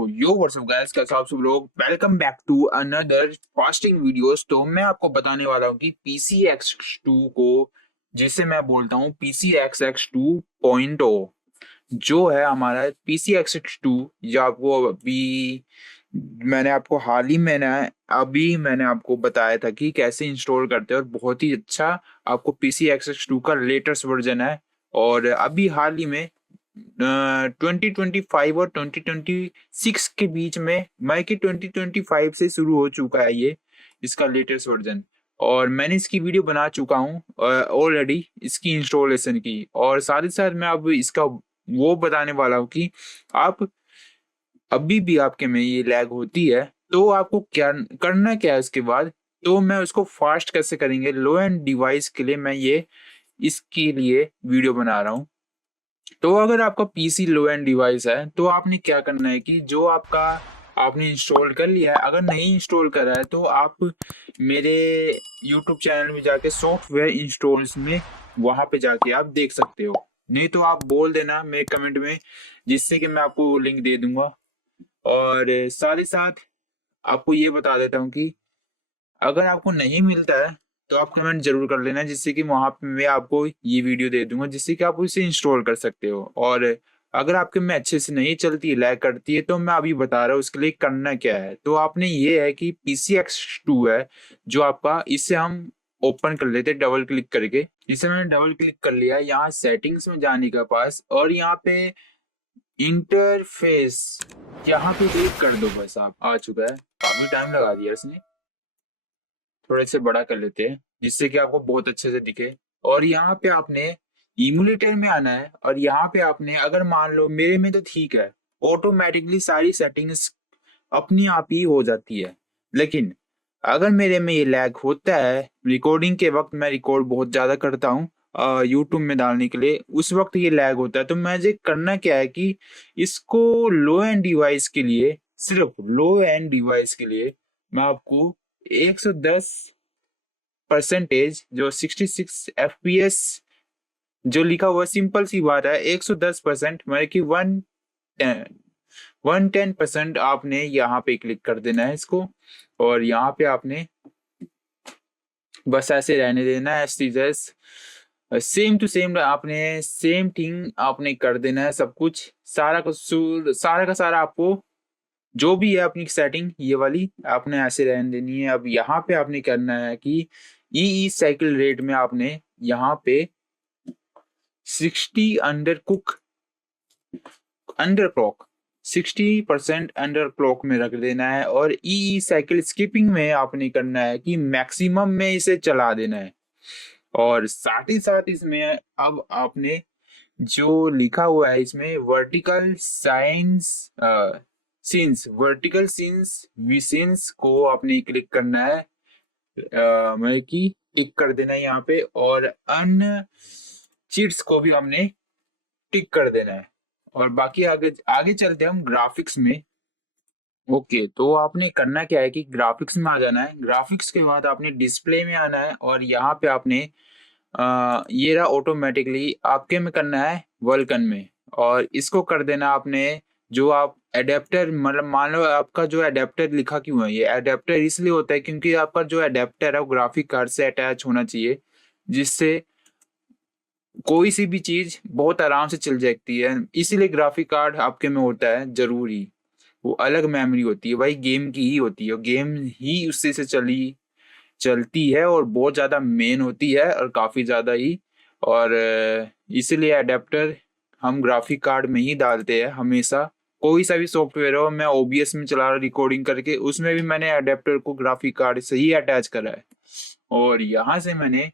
तो यो WhatsApp guys, कैसे आप सब लोग। Welcome back to another fasting videos. तो मैं आपको बताने वाला हूँ कि PCX2 को, जिसे मैं बोलता हूँ PCXX2.0, जो है हमारा PCXX2, जो आपको मैंने आपको बताया था कि कैसे इंस्टॉल करते हैं, और बहुत ही अच्छा आपको PCXX2 का लेटेस्ट वर्जन है। और अभी हाल ही में 2025 और 2026 के बीच में, मई के 2025 से शुरू हो चुका है ये इसका लेटेस्ट वर्जन। और मैंने इसकी वीडियो बना चुका हूँ ऑलरेडी इसकी इंस्टॉलेशन की। और साथ ही साथ मैं अब इसका वो बताने वाला हूँ कि आप अभी भी आपके में ये लैग होती है तो आपको क्या करना, क्या है उसके बाद। तो मैं उसको फास्ट कैसे करेंगे लो एंड डिवाइस के लिए, मैं ये इसके लिए वीडियो बना रहा हूँ। तो अगर आपका पीसी लो एंड डिवाइस है तो आपने क्या करना है कि जो आपका आपने इंस्टॉल कर लिया है, अगर नहीं इंस्टॉल करा है तो आप मेरे यूट्यूब चैनल में जाके सॉफ्टवेयर इंस्टॉल्स में वहां पे जाके आप देख सकते हो। नहीं तो आप बोल देना मेरे कमेंट में, जिससे कि मैं आपको लिंक दे दूंगा। और साथ ही साथ आपको ये बता देता हूँ कि अगर आपको नहीं मिलता है तो आप कमेंट जरूर कर लेना, जिससे कि वहां पे मैं आपको ये वीडियो दे दूंगा, जिससे कि आप इसे इंस्टॉल कर सकते हो। और अगर आपके में अच्छे से नहीं चलती, लैग करती है, तो मैं अभी बता रहा हूँ उसके लिए करना क्या है। तो आपने ये है कि PCX2 है जो आपका, इसे हम ओपन कर लेते हैं डबल क्लिक करके। इसे मैंने डबल क्लिक कर लिया, यहाँ सेटिंग्स में जाने का पास, और यहाँ पे इंटरफेस, यहाँ पे क्लिक कर दो। बस आप आ चुका है। काफी टाइम लगा दिया इसने, थोड़े से बड़ा कर लेते हैं जिससे कि आपको बहुत अच्छे से दिखे। और यहाँ पे आपने इमुलेटर में आना है, और यहाँ पे आपने, अगर मान लो मेरे में तो ठीक है, ऑटोमेटिकली सारी सेटिंग्स अपनी आप ही हो जाती है। लेकिन अगर मेरे में ये लैग होता है रिकॉर्डिंग के वक्त, मैं रिकॉर्ड बहुत ज्यादा करता हूँ यूट्यूब में डालने के लिए, उस वक्त ये लैग होता है। तो मुझे करना क्या है कि इसको लो एंड डिवाइस के लिए, सिर्फ लो एंड डिवाइस के लिए, मैं आपको 110 परसेंटेज, जो 66 FPS जो लिखा हुआ, सिंपल सी बात है, 110%, मतलब कि 110% आपने यहाँ पे क्लिक कर देना है इसको। और यहाँ पे आपने बस ऐसे रहने देना है, सेम टू सेम, आपने सेम थिंग आपने कर देना है। सब कुछ सारा का सारा आपको जो भी है अपनी सेटिंग, ये वाली आपने ऐसे रहने देनी है। अब यहाँ पे आपने करना है कि ई साइकिल रेट में आपने यहाँ पे 60 अंडर क्लॉक 60% अंडर क्लॉक में रख देना है। और ई साइकिल स्किपिंग में आपने करना है कि मैक्सिमम में इसे चला देना है। और साथ ही साथ इसमें अब आपने जो लिखा हुआ है इसमें, वर्टिकल सीन्स विसिन्स को आपने क्लिक करना है, मतलब कि टिक कर देना है यहाँ पे। और अन चीट्स को भी हमने टिक कर देना है। और बाकी आगे आगे चलते हैं हम ग्राफिक्स में। ओके, तो आपने करना क्या है कि ग्राफिक्स में आ जाना है। ग्राफिक्स के बाद आपने डिस्प्ले में आना है, और यहाँ पे आपने ये रहा ऑटोमेटिकली आपके में करना है वल्कन में। और इसको कर देना आपने, जो आप एडेप्टर, मतलब मान लो आपका जो एडेप्टर लिखा क्यों है, ये एडेप्टर इसलिए होता है क्योंकि आपका जो एडेप्टर है वो ग्राफिक कार्ड से अटैच होना चाहिए, जिससे कोई सी भी चीज बहुत आराम से चल जाती है। इसीलिए ग्राफिक कार्ड आपके में होता है जरूरी। वो अलग मेमोरी होती है भाई, गेम की ही होती है, गेम ही उससे से चलती है, और बहुत ज्यादा मेन होती है, और काफी ज्यादा ही। और इसीलिए अडेप्टर हम ग्राफिक कार्ड में ही डालते हैं हमेशा। कोई सा भी सॉफ्टवेयर हो, मैं OBS में चला रहा रिकॉर्डिंग करके, उसमें भी मैंने अडेप्टर को ग्राफिक कार्ड से ही अटैच करा है। और यहाँ से मैंने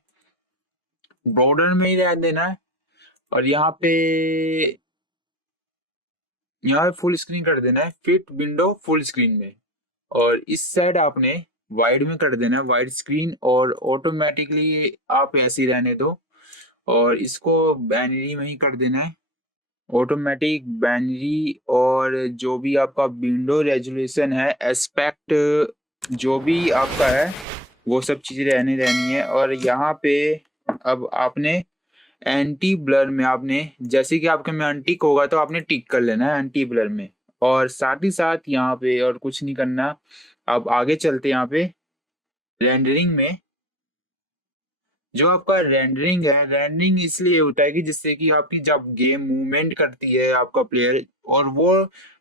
बॉर्डर में ही रहने देना है। और यहाँ पे फुल स्क्रीन कर देना है, फिट विंडो फुल स्क्रीन में। और इस साइड आपने वाइड में कर देना है, वाइड स्क्रीन। और ऑटोमेटिकली आप ऐसे ही रहने दो, और इसको बाइनरी में ही कर देना है, ऑटोमेटिक बाइनरी। और जो भी आपका विंडो रेजोल्यूशन है, एस्पेक्ट जो भी आपका है, वो सब चीजें रहनी है। और यहाँ पे अब आपने एंटी ब्लर में, आपने जैसे कि आपके में अनटिक होगा तो आपने टिक कर लेना है एंटी ब्लर में। और साथ ही साथ यहाँ पे और कुछ नहीं करना। अब आगे चलते यहाँ पे रेंडरिंग में। जो आपका रेंडरिंग है, रेंडरिंग इसलिए होता है कि जिससे कि आपकी जब गेम मूवमेंट करती है आपका प्लेयर, और वो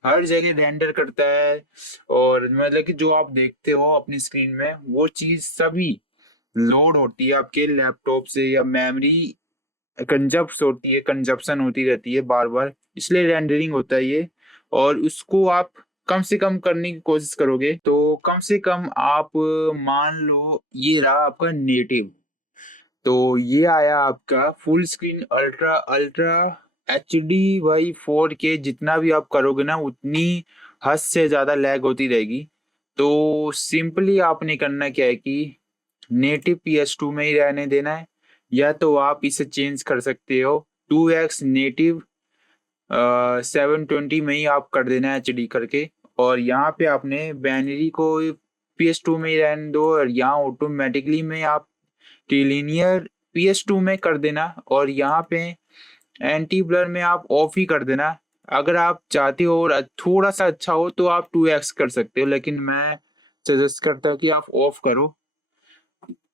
हर जगह रेंडर करता है, और मतलब कि जो आप देखते हो अपनी स्क्रीन में वो चीज सभी लोड होती है आपके लैपटॉप से, या मेमोरी कंजप्शन होती रहती है बार बार, इसलिए रेंडरिंग होता है ये। और उसको आप कम से कम करने की कोशिश करोगे तो कम से कम आप मान लो ये रहा आपका नेटिव, तो ये आया आपका full screen ultra ultra HD/4K। जितना भी आप करोगे ना उतनी हद से ज्यादा लैग होती रहेगी। तो सिंपली आपने करना क्या है कि नेटिव PS2 में ही रहने देना है, या तो आप इसे चेंज कर सकते हो 2x नेटिव 720 में ही आप कर देना है HD करके। और यहाँ पे आपने बाइनरी को PS2 में ही रहने दो, और यहाँ ऑटोमेटिकली में आप टीलिनियर PS2 में कर देना, और यहाँ पे एंटी ब्लर में आप ऑफ ही कर देना। अगर आप चाहते हो और थोड़ा सा अच्छा हो तो आप 2x कर सकते हो, लेकिन मैं सजेस्ट करता हूँ कि आप ऑफ करो,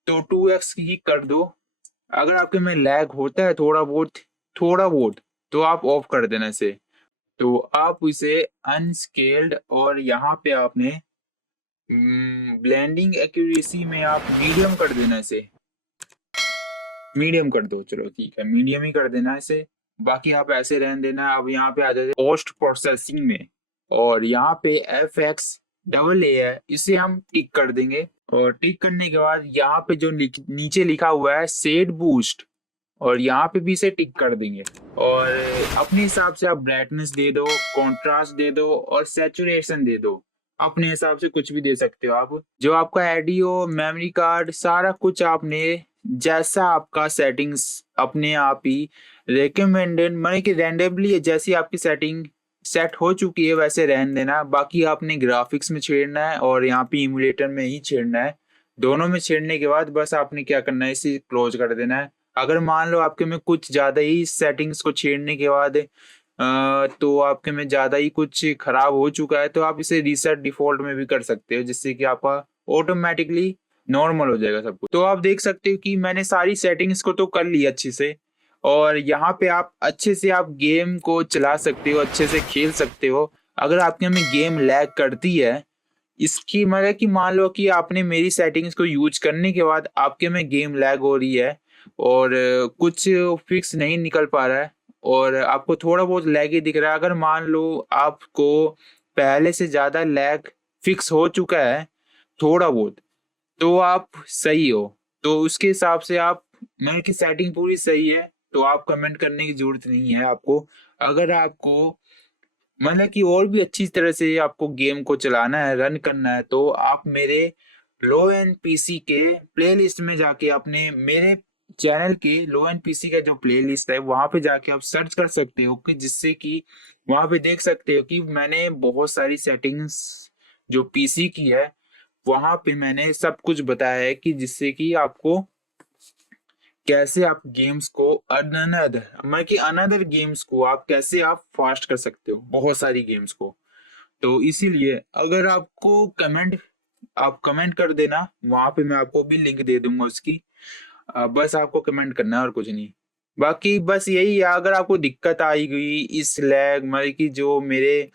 तो 2x ही कर दो। अगर आपके में लैग होता है थोड़ा बहुत तो आप ऑफ कर देना इसे। तो आप इसे अनस्केल्ड, और यहाँ पे आपने ब्लेंडिंग एक्यूरेसी में आप मीडियम कर देना इसे, मीडियम कर दो, चलो ठीक है मीडियम ही कर देना इसे। बाकी आप ऐसे रहने देना। अब यहाँ पे आ जाते पोस्ट प्रोसेसिंग में, और यहाँ पे FX AA है, इसे हम टिक कर देंगे। और टिक करने के बाद यहाँ पे जो नीचे लिखा हुआ है शेड बूस्ट, और यहाँ पे भी इसे टिक कर देंगे। और अपने हिसाब से आप ब्राइटनेस दे दो, कॉन्ट्रास्ट दे दो, और सैचुरेशन दे दो। अपने हिसाब से कुछ भी दे सकते हो आप। जो आपका ऑडियो, मेमोरी कार्ड, सारा कुछ आपने जैसा आपका सेटिंग्स अपने आप ही रिकमेंडेड माने कि रैंडमली जैसी आपकी सेटिंग सेट हो चुकी है वैसे रहने देना। बाकी आपने ग्राफिक्स में छेड़ना है और यहाँ पे इमुलेटर में ही छेड़ना है। दोनों में छेड़ने के बाद बस आपने क्या करना है, इसे क्लोज कर देना है। अगर मान लो आपके में कुछ ज्यादा ही सेटिंग्स को छेड़ने के बाद तो आपके में ज्यादा ही कुछ खराब हो चुका है, तो आप इसे रीसेट डिफॉल्ट में भी कर सकते हो, जिससे कि आपका ऑटोमेटिकली नॉर्मल हो जाएगा सब कुछ। तो आप देख सकते हो कि मैंने सारी सेटिंग्स को तो कर ली अच्छे से, और यहाँ पे आप अच्छे से आप गेम को चला सकते हो, अच्छे से खेल सकते हो। अगर आपके में गेम लैग करती है, इसकी मतलब कि मान लो कि आपने मेरी सेटिंग्स को यूज करने के बाद आपके में गेम लैग हो रही है और कुछ फिक्स नहीं निकल पा रहा है, और आपको थोड़ा बहुत लैग ही दिख रहा है। अगर मान लो आपको पहले से ज्यादा लैग फिक्स हो चुका है थोड़ा बहुत, तो आप सही हो। तो उसके हिसाब से आप मैं की सेटिंग पूरी सही है, तो आप कमेंट करने की जरूरत नहीं है आपको। अगर आपको मतलब कि और भी अच्छी तरह से आपको गेम को चलाना है, रन करना है, तो आप मेरे लो एंड पीसी के प्लेलिस्ट में जाके अपने मेरे चैनल के लो एंड पीसी का जो प्लेलिस्ट है वहां पे जाके आप सर्च कर सकते हो, कि जिससे कि वहां पे देख सकते हो कि मैंने बहुत सारी सेटिंग्स जो पीसी की है वहां पे मैंने सब कुछ बताया है, कि जिससे कि आपको कैसे आप गेम्स को अनदर गेम्स को आप कैसे आप फास्ट कर सकते हो, बहुत सारी गेम्स को। तो इसीलिए अगर आपको आप कमेंट कर देना, वहां पे मैं आपको भी लिंक दे दूंगा उसकी। बस आपको कमेंट करना है और कुछ नहीं। बाकी बस यही है, अगर आपको दिक्कत आई गई इस लैग मतलब कि जो मेरे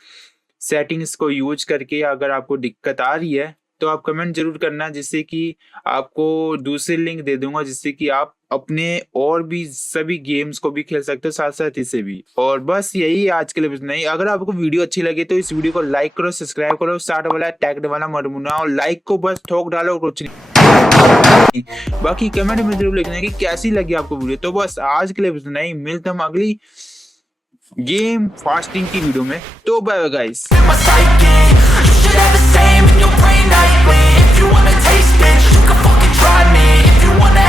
सेटिंग्स को यूज करके अगर आपको दिक्कत आ रही है, तो आप कमेंट जरूर करना, जिससे कि आपको दूसरी लिंक दे दूंगा, जिससे कि आप अपने और भी सभी गेम्स को भी खेल सकते हो, साथ साथ इसे भी। और बस यही आज के लिए इतना ही। अगर आपको वीडियो अच्छी लगे तो इस वीडियो को लाइक करो, सब्सक्राइब करो, स्टार्ट वाला टैग वाला मत भूलना, और लाइक को बस ठोक डालो, कुछ नहीं। बाकी कमेंट में जरूर लिखना कि कैसी लगी आपको वीडियो। तो बस आज के लिए इतना ही, मिलते हम अगली गेम फास्टिंग की वीडियो में। तो बाय गाइस।